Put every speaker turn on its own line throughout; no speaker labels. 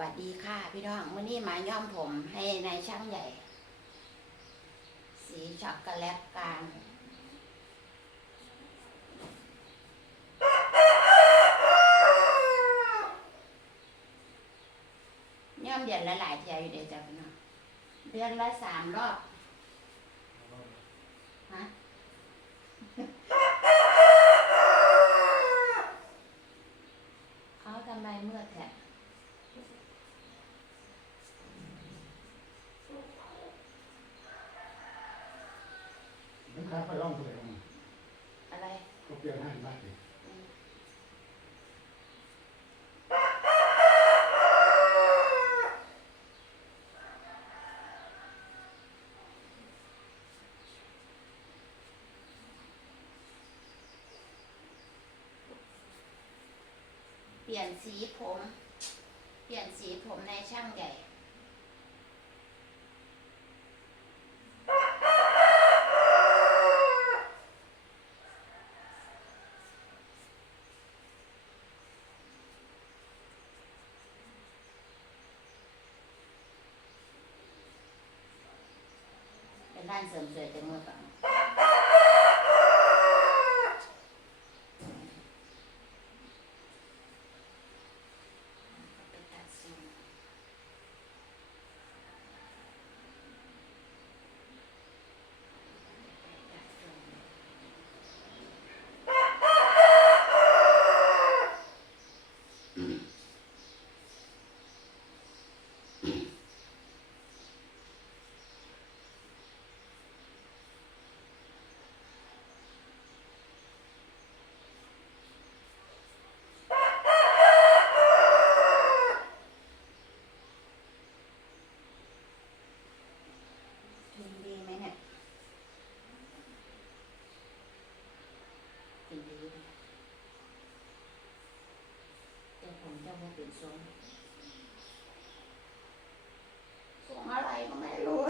วัสดีค่ะ พี่น้องวันนี้มาย้อมผมให้นายช่างใหญ่ สีช็อกโกแลตกลางย้อมเดือนละหลายเทียอยู่เดียวจ้ะพี่น้องเดือนละสามรอบฮะเอาทำไมเมื่อแท้
ลูกค้าไปร่องตัวไหนมา
อะไร
ก็เปลี่ยนให้บ้านดิ
เปลี่ยนสีผม เปลี่ยนสีผมในช่างใหญ่ เป็นร้านเสริมสวยแต่เมื่อก่อนไปตัดทรงไปตัดทรงกินดีไหมเนี่ยกินดีไหมแต่ผม จะมาเป็นทรงทรงอะไรก็ไม่รู้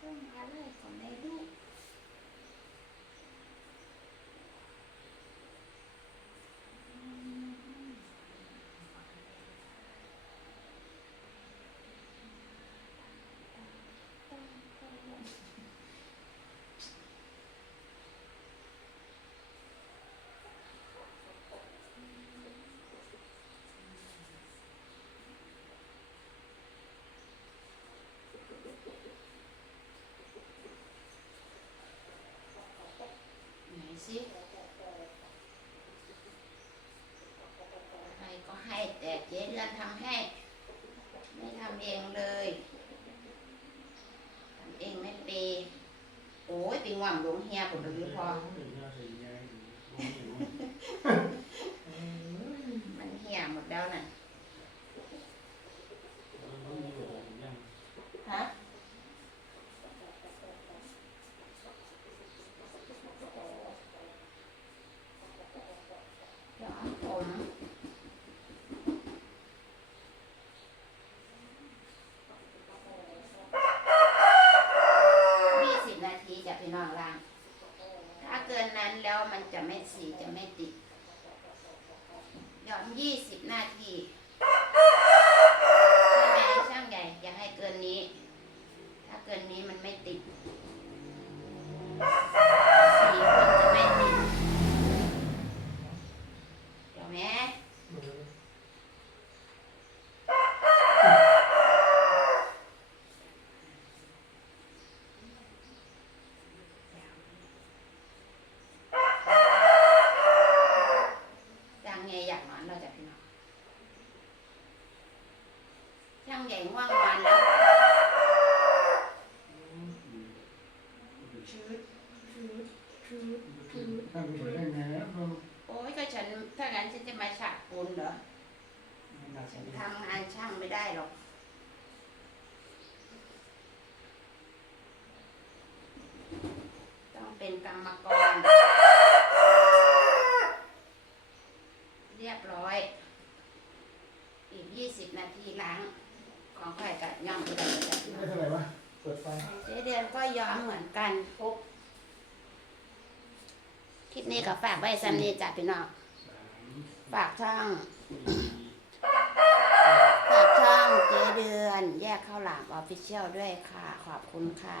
ทรงอะไรก็ไม่รู้ ไหนสิให้ก็ให้แต่เจ๊เดือนทำให้ ไม่ทำเองเลยทำเองไม่เปย์โอ้ยติงหว่ำหลวงเฮียผมเลยพอ มันเหี่ยหมดแล้วน่ะ ฮะย้อมผมยี่สิบนาทีจะพี่น้องล่าง ถ้าเกินนั้นแล้วมัน จะไม่สีจะไม่ติดยอมยี่สิบนาทีใช่ไหมช่างใหญ่อย่าให้เกินนี้ ถ้าเกินนี้มันไม่ติด สีคนจะไม่ติด เดี๋ยวแม่จังไงอยากนอนเราจะพี่น้อง ช่งใหญ่ง่วงนอนแล้วชืดชืดชืดชืด
ท่านสวยได้ไงนะเรา
โอ้ยก็ฉันถ้างั้นฉันจะมาฉากปูนเหรอฉันทำงานช่างไม่ได้หรอก ต้องเป็นกรรมกร เรียบร้อย อีกยี่สิบนาทีล้าง ของข่อยกับย่อมไปเลยจ้ะ
ได้เท่าไหร่วะ เปิดไฟ
เจ๊เดือนก็ย้อมเหมือนกันปุ๊บคลิปนี้ก็ฝากไว้ซ้ำนี้จ้ะพี่น้องฝากช่องฝากช่องเจเดือน แยกข้าวหลามออฟฟิเชียลด้วยค่ะ ขอบคุณค่ะ